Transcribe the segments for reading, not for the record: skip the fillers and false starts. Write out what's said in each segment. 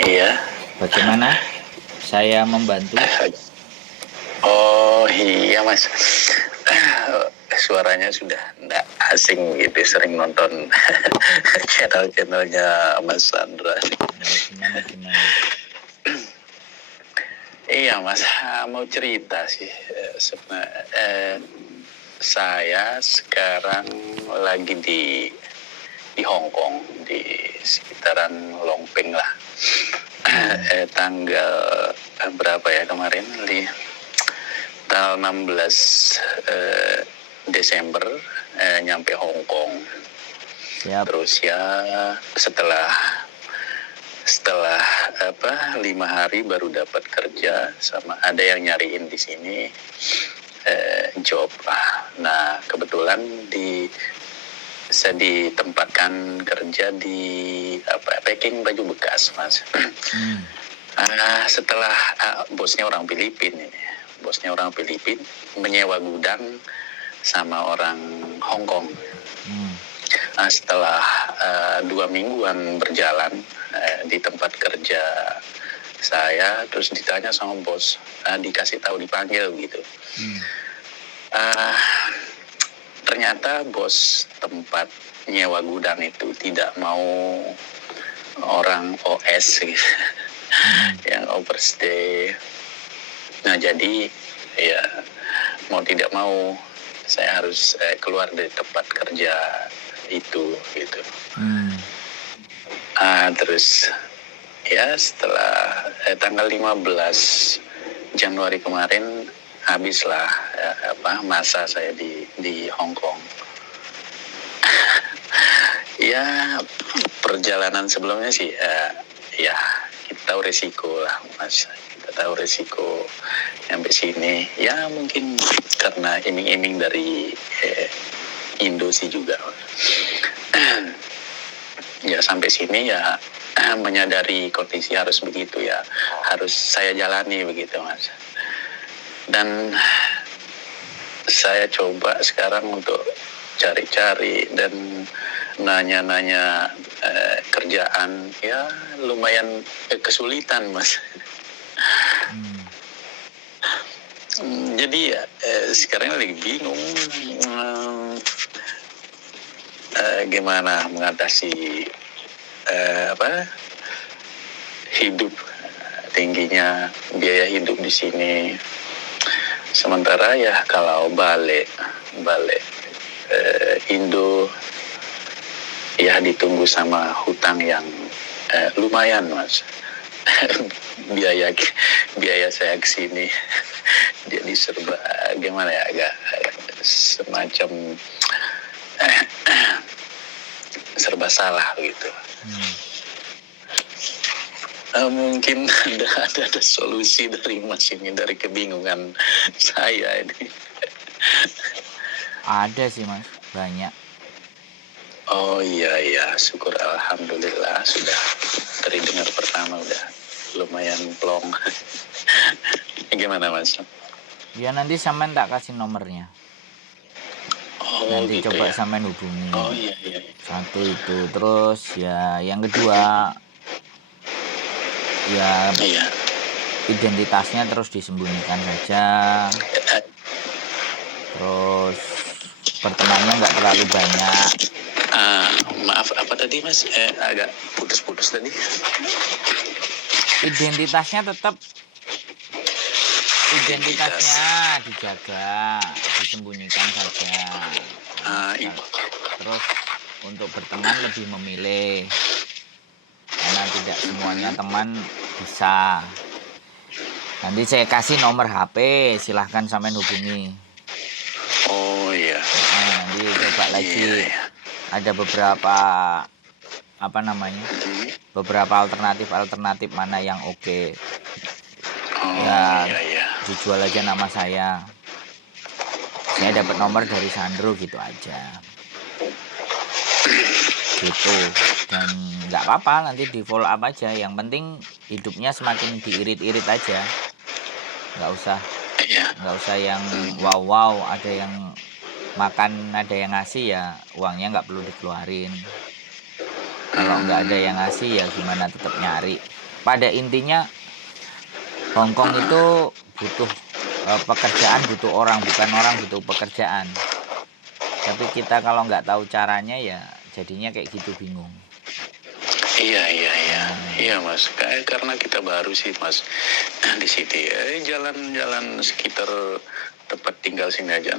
Iya. Bagaimana saya membantu? Oh iya mas, suaranya sudah tidak asing gitu, sering nonton channel-channelnya Mas Sandra. Ya, gimana? Iya mas, mau cerita sih. Saya sekarang lagi di Hong Kong, di sekitaran Longpeng lah. Tanggal berapa ya kemarin? Tanggal 16 Desember nyampe Hong Kong. Siap. Terus ya setelah 5 hari baru dapat kerja, sama ada yang nyariin di sini job. Nah kebetulan saya ditempatkan kerja di packing baju bekas mas. Setelah bosnya orang Filipina ini, menyewa gudang sama orang Hong Kong. Setelah 2 mingguan berjalan di tempat kerja saya, terus ditanya sama bos, dikasih tahu, dipanggil gitu. Ternyata bos tempat nyewa gudang itu tidak mau orang OS gitu. Yang overstay. Nah jadi ya mau tidak mau saya harus keluar dari tempat kerja itu gitu. Terus ya setelah tanggal 15 Januari kemarin habislah masa saya di Hong Kong. Ya perjalanan sebelumnya sih ya kita tahu resiko lah mas, kita tahu resiko sampai sini. Ya mungkin karena iming-iming dari Indo sih juga. Ya sampai sini ya menyadari kondisi harus begitu ya, harus saya jalani begitu mas. Dan saya coba sekarang untuk cari-cari dan nanya-nanya kerjaan, ya lumayan kesulitan mas. Jadi ya sekarang lagi bingung gimana mengatasi hidup, tingginya biaya hidup di sini. Sementara ya kalau balik Indo ya ditunggu sama hutang yang lumayan mas. biaya saya kesini jadi serba gimana ya, agak semacam serba salah gitu. Mungkin ada solusi dari mas ini, dari kebingungan saya ini. Ada sih mas, banyak. Oh iya, syukur alhamdulillah sudah dari dengar pertama udah lumayan plong. Gimana mas? Ya nanti sampean tak kasih nomornya. Nanti gitu coba ya? sampean hubungi. Oh iya. Satu itu, terus ya yang kedua ya identitasnya terus disembunyikan saja. Terus bertemannya nggak terlalu banyak. Maaf, apa tadi mas? Agak putus-putus tadi. Identitasnya dijaga, disembunyikan saja. Terus untuk berteman lebih memilih, karena tidak semuanya teman bisa. Nanti saya kasih nomor HP, silahkan sampean hubungi. Oh iya. Nanti coba lagi. Ada beberapa beberapa alternatif mana yang oke. Dijual aja nama saya dapat nomor dari Sandro gitu aja gitu. Dan nggak apa-apa, nanti di follow up aja, yang penting hidupnya semakin diirit-irit aja, nggak usah yang wow ada yang makan, ada yang ngasih, ya uangnya nggak perlu dikeluarin. Kalau nggak ada yang ngasih ya gimana, tetap nyari. pada intinya Hongkong itu butuh pekerjaan, butuh orang, bukan orang butuh pekerjaan. Tapi kita kalau nggak tahu caranya ya jadinya kayak gitu, bingung. Iya mas, karena kita baru sih mas di sini. Jalan-jalan sekitar tempat tinggal sini aja.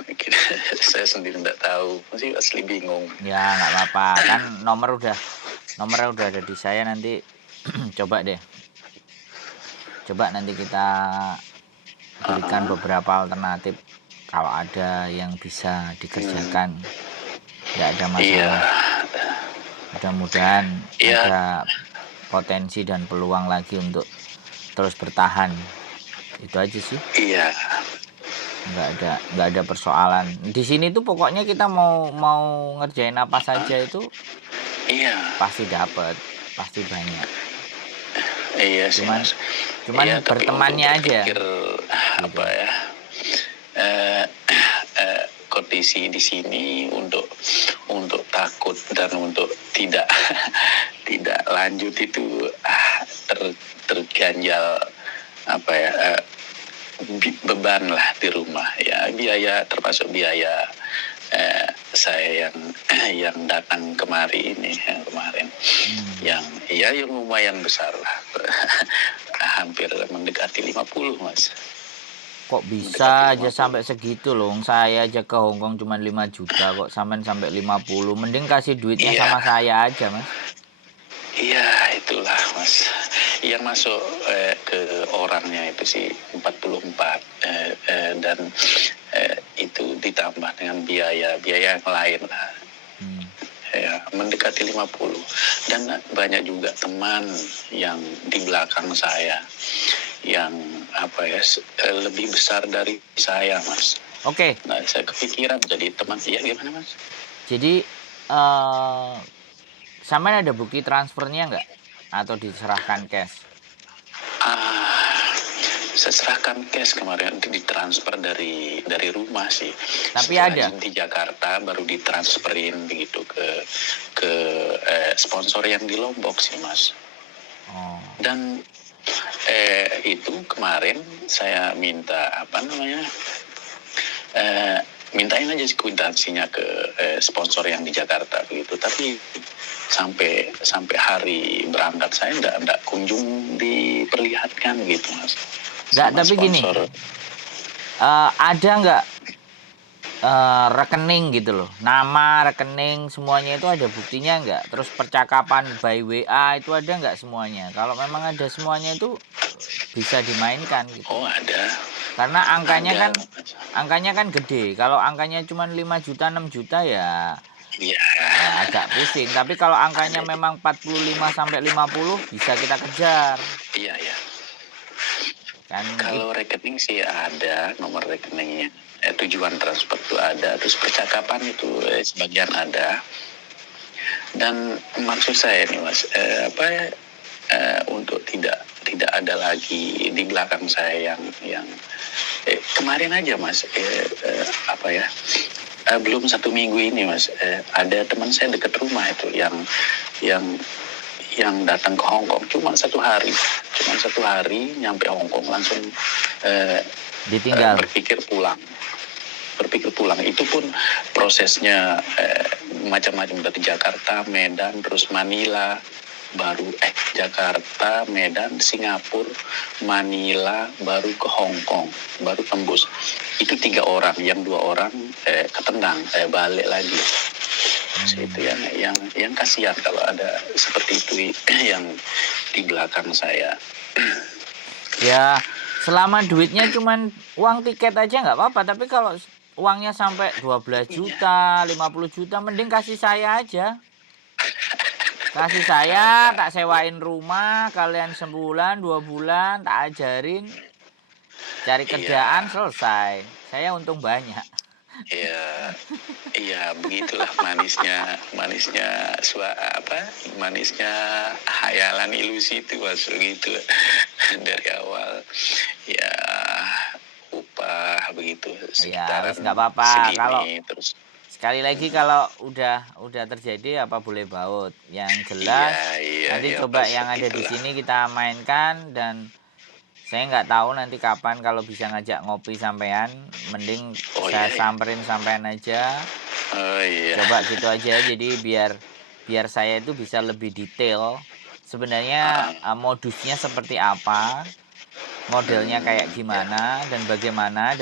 Saya sendiri nggak tahu, masih asli bingung. Ya nggak apa-apa, kan nomornya udah ada di saya nanti. Coba nanti kita berikan beberapa alternatif kalau ada yang bisa dikerjakan, nggak ada masalah. Mudah-mudahan ada potensi dan peluang lagi untuk terus bertahan. Itu aja sih. Iya. Nggak ada persoalan di sini tuh. Pokoknya kita mau ngerjain apa saja itu pasti dapat, pasti banyak. Iya sih mas. Cuman bertemannya aja apa ya, kondisi di sini untuk takut dan untuk tidak lanjut itu terganjal apa ya, beban lah di rumah ya, biaya termasuk biaya saya yang datang kemarin yang lumayan besar lah. Hampir mendekati 50 mas. Kok bisa aja sampai segitu loh? Saya aja ke Hongkong cuma 5 juta kok sampai 50. Mending kasih duitnya sama saya aja mas. Iya itulah mas, yang masuk ke orangnya itu sih 44 dan itu ditambah dengan biaya yang lain lah. Ya, mendekati 50. Dan banyak juga teman yang di belakang saya yang apa ya, lebih besar dari saya mas. Oke. Nah saya kepikiran jadi teman. Ya gimana mas? Jadi sama ada bukti transfernya nggak atau diserahkan cash? Saya serahkan cash kemarin, ditransfer dari rumah sih. Tapi setelah ada di Jakarta baru ditransferin begitu ke sponsor yang di Lombok sih mas. Dan itu kemarin saya minta mintain aja kwitansinya ke sponsor yang di Jakarta begitu, tapi sampai hari berangkat saya enggak kunjung diperlihatkan gitu mas. Enggak, tapi gini, ada nggak rekening gitu loh, nama, rekening, semuanya itu ada buktinya nggak? Terus percakapan by WA itu ada nggak semuanya? Kalau memang ada semuanya itu bisa dimainkan gitu. Oh ada. Karena angkanya kan gede. Kalau angkanya cuma 5 juta 6 juta ya agak pusing. Tapi kalau angkanya memang 45 sampai 50 bisa kita kejar. Iya. Kan kalau rekening sih ada, nomor rekeningnya, tujuan transfer itu ada, terus percakapan itu sebagian ada. Dan maksud saya nih mas, untuk tidak ada lagi di belakang saya yang kemarin aja mas, belum 1 minggu ini mas, ada teman saya dekat rumah itu yang datang ke Hongkong cuma 1 hari nyampe Hongkong langsung ditinggal. berpikir pulang. Itu pun prosesnya macam-macam, dari Jakarta, Medan, terus Manila, baru Jakarta, Medan, Singapura, Manila, baru ke Hongkong, baru tembus. Itu 3 orang, yang 2 orang ketendang, balik lagi. Itu yang kasihan kalau ada seperti itu yang di belakang saya. Ya selama duitnya cuman uang tiket aja nggak apa-apa, tapi kalau uangnya sampai 12 juta 50 juta mending kasih saya aja. Kasih saya, tak sewain rumah kalian sebulan 2 bulan, tak ajarin cari kerjaan, selesai. Saya untung banyak. Iya begitulah manisnya hayalan ilusi itu masuk gitu dari awal upah begitu sekitaran nggak apa-apa segini, kalau terus sekali lagi kalau udah terjadi apa boleh baut. Yang jelas nanti coba pas yang ada di itulah. sini kita mainkan, dan saya nggak tahu nanti kapan kalau bisa ngajak ngopi sampean, mending Oh saya iya, iya. samperin sampean aja. Oh iya. Coba gitu aja, jadi biar saya itu bisa lebih detail sebenarnya modusnya seperti apa, modelnya kayak gimana, dan bagaimana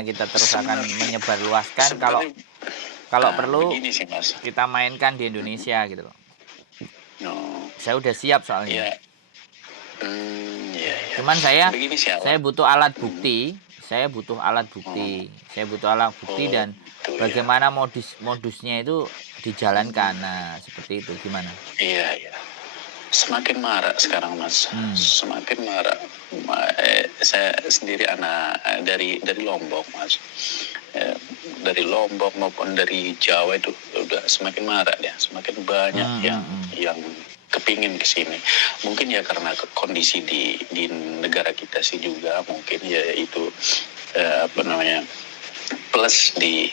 kita terus akan Sebenarnya, menyebarluaskan kalau sebenarnya perlu begini sih Mas. kita mainkan di Indonesia gitu loh. No, Saya udah siap soalnya. ya, ya, ya. Cuman saya Begini sih saya awal. butuh alat Hmm, bukti, saya butuh alat oh, bukti. Saya butuh alat bukti oh, dan gitu ya. bagaimana modusnya itu dijalankan. Nah, seperti itu gimana? Iya, iya. Semakin marak sekarang Mas, Hmm. semakin marak. Saya sendiri anak dari Lombok Mas, dari Lombok maupun dari Jawa itu udah semakin marak ya, semakin banyak yang kepingin ke sini. Mungkin ya karena kondisi di negara kita sih juga mungkin ya itu apa namanya, plus di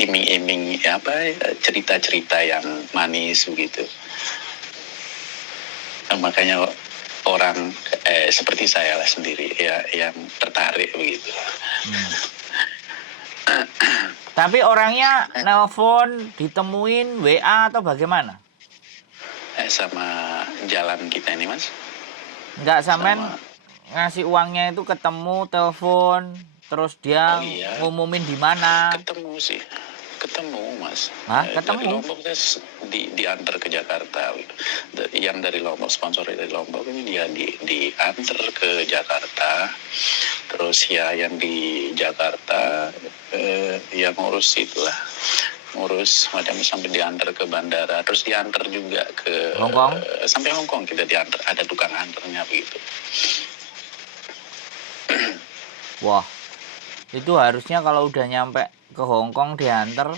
iming-iming ya apa cerita-cerita yang manis begitu. Makanya orang seperti saya lah sendiri ya yang tertarik begitu. Tapi orangnya nelpon, ditemuin, WA atau bagaimana? Sama jalan kita ini Mas. Nggak, sampean Sama, ngasih uangnya itu ketemu, telepon, terus dia oh iya, ngumumin di mana? ketemu sih, ketemu Mas. Hah, Dari ketemu? Lombok saya diantar ke Jakarta gitu. Yang dari Lombok, sponsor dari Lombok ini dia diantar ke Jakarta. Terus ya yang di Jakarta ya ngurus itulah, ngurus macam sampai diantar ke bandara, terus diantar juga ke Hong Kong? sampai Hong Kong kita diantar, ada tukang antarnya begitu. Wah, itu harusnya kalau udah nyampe ke Hong Kong diantar,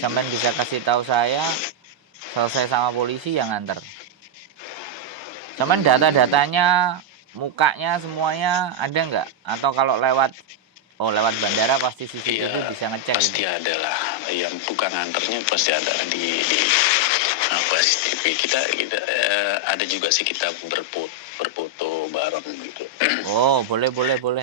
sampean bisa kasih tahu saya, selesai sama polisi yang nganter. Sampean data-datanya, mukanya semuanya ada nggak? Atau kalau lewat bandara pasti CCTV Iya bisa ngecek gitu. pasti ada lah, yang bukan antarnya pasti ada di apa CCTV kita ada juga sih kita berfoto bareng gitu. Oh, boleh.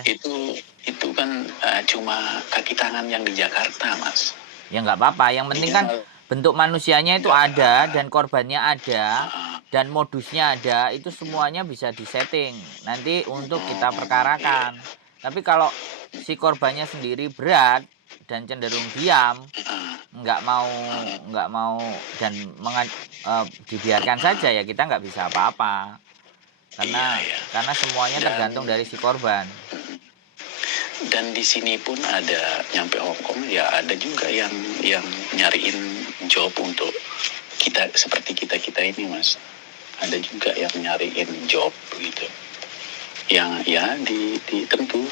Itu kan cuma kaki tangan yang di Jakarta Mas. Ya nggak apa-apa, yang penting kan Iya, bentuk manusianya itu nggak ada, dan korbannya ada, uh, dan modusnya ada, itu semuanya bisa disetting nanti untuk kita iya, perkarakan. Tapi kalau si korbannya sendiri berat dan cenderung diam, nggak mau dan dibiarkan saja, ya kita nggak bisa apa-apa, iya, karena iya. semuanya Dan tergantung dari si korban. dan di sini pun ada nyampe Hong Kong ya ada juga yang nyariin job untuk kita seperti kita ini Mas. Ada juga yang nyariin job gitu. Yang ya tentu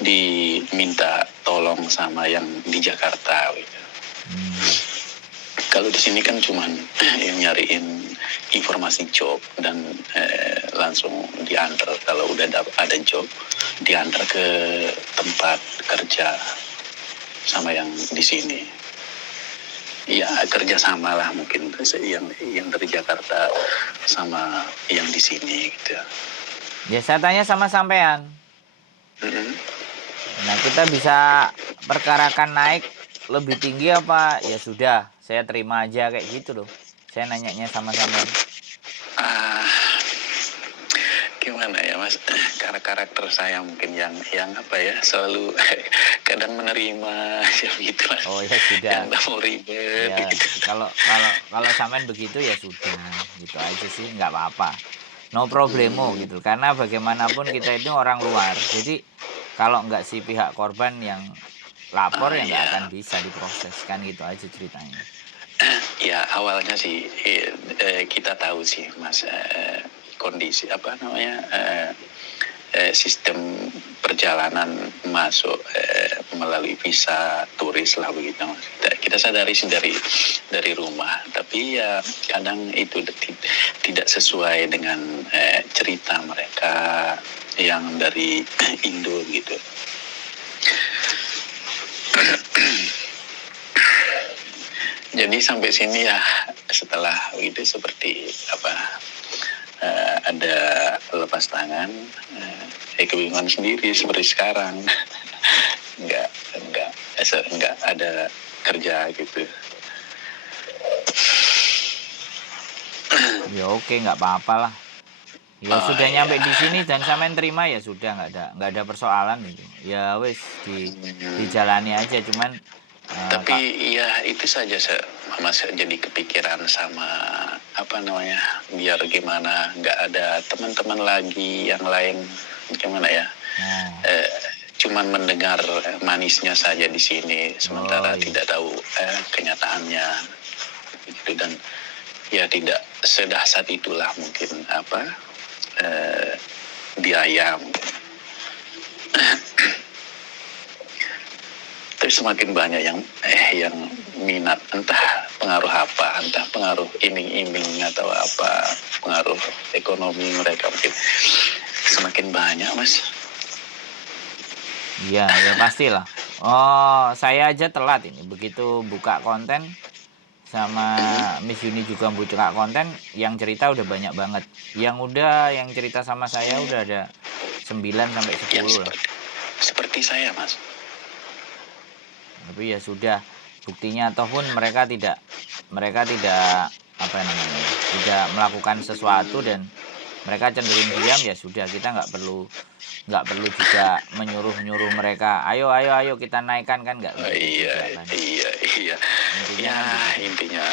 diminta tolong sama yang di Jakarta gitu. Kalau di sini kan cuman yang nyariin informasi job dan langsung diantar, kalau udah ada job diantar ke tempat kerja sama yang di sini. Ya kerja sama lah mungkin yang dari Jakarta sama yang di sini gitu. Ya saya tanya sama sampean. Nah, kita bisa perkarakan naik lebih tinggi apa? Ya sudah, saya terima aja kayak gitu loh. Saya nanyanya sama sampean. Gimana ya Mas, karena karakter saya mungkin yang apa ya, selalu kadang menerima ya gitu lah. Oh ya sudah. Yang nggak mau ribet Ya, gitu. kalau sampean begitu ya sudah, gitu aja sih, nggak apa-apa. No problemo gitu. Karena bagaimanapun kita itu orang luar. Jadi kalau nggak si pihak korban yang lapor ya nggak akan bisa diproses, kan gitu aja ceritanya. Ya awalnya sih kita tahu sih Mas, kondisi apa namanya sistem perjalanan masuk melalui visa turis lah begitu Mas. Kita sadari sih dari rumah, tapi ya kadang itu tidak sesuai dengan cerita mereka yang dari Indo gitu. Jadi sampai sini ya setelah itu seperti apa, ada lepas tangan, kebingungan sendiri seperti sekarang. nggak nggak ada kerja gitu. Ya oke, nggak apa-apa lah. Ya Oh, sudah iya. nyampe di sini dan sampean terima ya sudah, nggak ada persoalan itu. Ya wis dijalani aja, cuman Tapi Kak, ya itu saja Mas, jadi kepikiran sama apa namanya, biar gimana nggak ada teman-teman lagi yang lain, gimana ya, oh, cuman mendengar manisnya saja di sini oh sementara iya. tidak tahu kenyataannya gitu. Dan ya tidak sedahsyat itulah mungkin apa, biaya mungkin. Terus semakin banyak yang minat, entah pengaruh apa, entah pengaruh iming-iming atau apa, pengaruh ekonomi mereka mungkin semakin banyak, Mas. Iya, ya pastilah. Oh, saya aja telat ini. Begitu buka konten sama Miss Yuni juga buka konten, yang cerita udah banyak banget. Yang cerita sama saya udah ada 9 sampai Yang 10 lah. seperti saya, Mas. Tapi ya sudah, buktinya ataupun mereka tidak apa namanya ya, tidak melakukan sesuatu dan mereka cenderung diam, ya sudah, kita nggak perlu juga menyuruh mereka, ayo ayo ayo kita naikkan, kan nggak gitu Iya, juga kan. iya, iya. Intinya Ya, kan begitu. intinya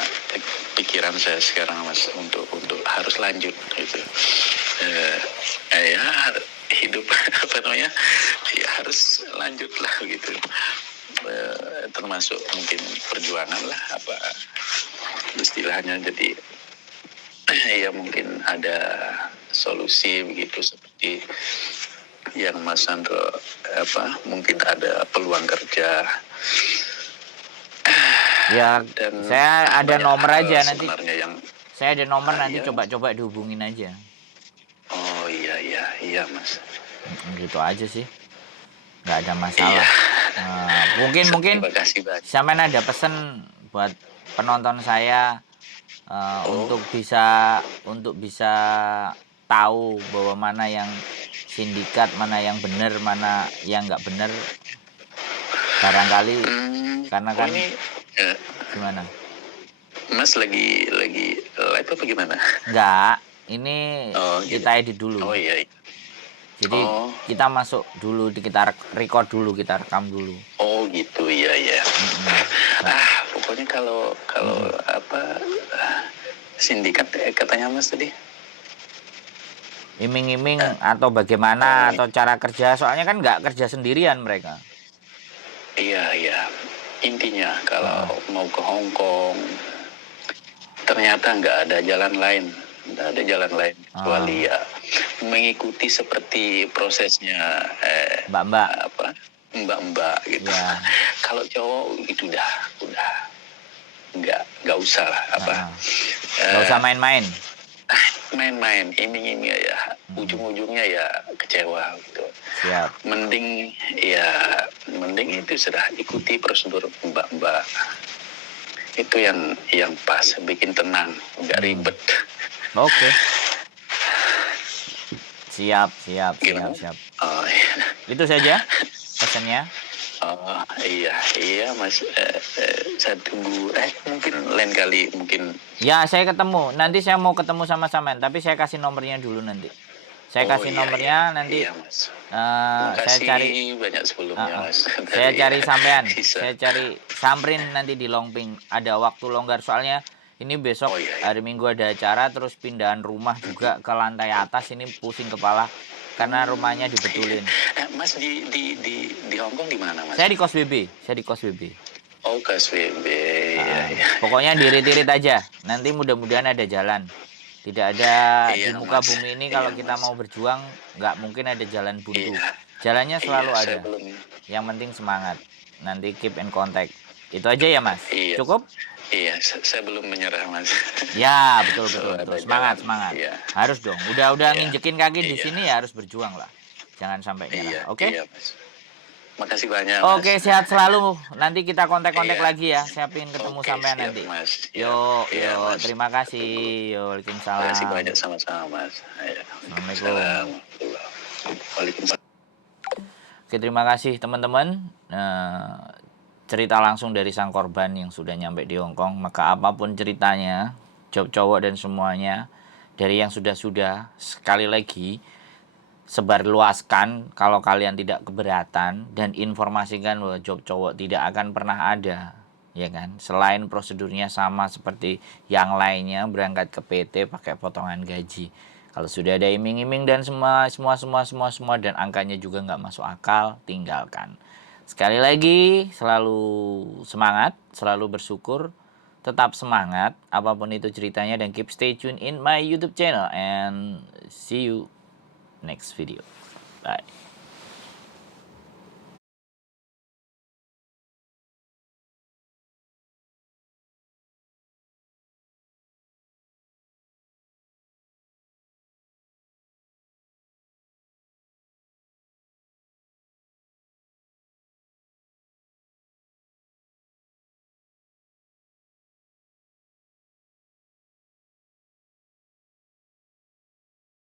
pikiran saya sekarang, Mas, untuk harus lanjut gitu. Ya hidup apa namanya, ya harus lanjut lah gitu. Termasuk mungkin perjuangan lah apa istilahnya. Jadi ya mungkin ada solusi begitu, seperti yang Mas Sandro apa, mungkin ada peluang kerja. Ya Dan saya ada banyak nomor hal aja nanti, sebenarnya yang saya ada nomor nanti, ya. coba dihubungin aja. Oh iya, iya, iya, Mas. Gitu aja sih, nggak ada Iya. masalah. Mungkin Terima kasih banyak. sampean ada pesan buat penonton saya, Oh, untuk bisa tahu bahwa mana yang sindikat, mana yang benar, mana yang nggak benar, barangkali, karena oh kan ini eh, gimana? Mas lagi live apa gimana? Nggak, ini Oh gitu. kita edit dulu. Oh iya, iya. Jadi Oh, kita masuk dulu, kita record dulu, kita rekam dulu. oh gitu, iya, iya. Pokoknya kalau apa, sindikat katanya Mas tadi. Iming-iming atau bagaimana, atau cara kerja, soalnya kan nggak kerja sendirian mereka. Iya, iya. Intinya kalau mau ke Hong Kong ternyata nggak ada jalan lain. Nggak ada jalan lain kecuali ya mengikuti seperti prosesnya Mbak-mbak. apa, mbak-mbak gitu. Ya. Kalau cowok itu udah nggak usah lah apa, Nggak usah main-main. main-main, iming-iming ya, ujung-ujungnya ya kecewa gitu. Siap. Mending itu sudah ikuti prosedur mbak-mbak. Itu yang pas, bikin tenang, nggak ribet. Oke. Siap. Gimana? Oh, iya. Itu saja pesannya. Oh iya Mas, saya tunggu mungkin lain kali mungkin. Ya, saya ketemu. Nanti saya mau ketemu sama sampean, tapi saya kasih nomornya dulu nanti. Saya kasih nomornya nanti. Iya Mas. Saya cari banyak sebelumnya Mas. saya cari sampean. Bisa. Saya cari samperin nanti di Longping. Ada waktu longgar soalnya ini besok hari Minggu ada acara, terus pindahan rumah juga ke lantai atas, ini pusing kepala karena rumahnya dibetulin. Mas di Hong Kong di mana Mas? Saya di kos BB. Oh, KSBB. Ya. Pokoknya dirit-irit aja. Nanti mudah-mudahan ada jalan. Tidak ada di muka Mas. bumi ini kalau kita mau berjuang, nggak mungkin ada jalan buntu. Jalannya selalu ada. Yang penting semangat. Nanti keep in contact. Itu aja ya Mas. Cukup? Iya, saya belum menyerah Mas. Ya, betul. Semangat. Iya. Harus dong. Udah nginjekin kaki di sini ya harus berjuang lah. Jangan sampai nyerah. Oke? Iya Mas. Makasih banyak, Mas. Oke, sehat selalu. Nanti kita kontak-kontak Iya. lagi ya. Saya pengen ketemu Oke, sampean siap, nanti. Mas. Siap. Yuk, Iya, yuk. Mas. Terima kasih. Yo, Makasih Waalaikumsalam. banyak, sama-sama, Mas. Ayo. Assalamualaikum. Waalaikumsalam. Oke, terima kasih teman-teman. Cerita langsung dari sang korban yang sudah nyampe di Hongkong. Maka apapun ceritanya, job cowok dan semuanya, dari yang sudah-sudah, sekali lagi sebarluaskan kalau kalian tidak keberatan, dan informasikan bahwa job cowok tidak akan pernah ada, ya kan? Selain prosedurnya sama seperti yang lainnya, berangkat ke PT pakai potongan gaji. Kalau sudah ada iming-iming dan semua dan angkanya juga nggak masuk akal, tinggalkan. Sekali lagi, selalu semangat, selalu bersyukur, tetap semangat apapun itu ceritanya, dan keep stay tune in my YouTube channel and see you next video. Bye.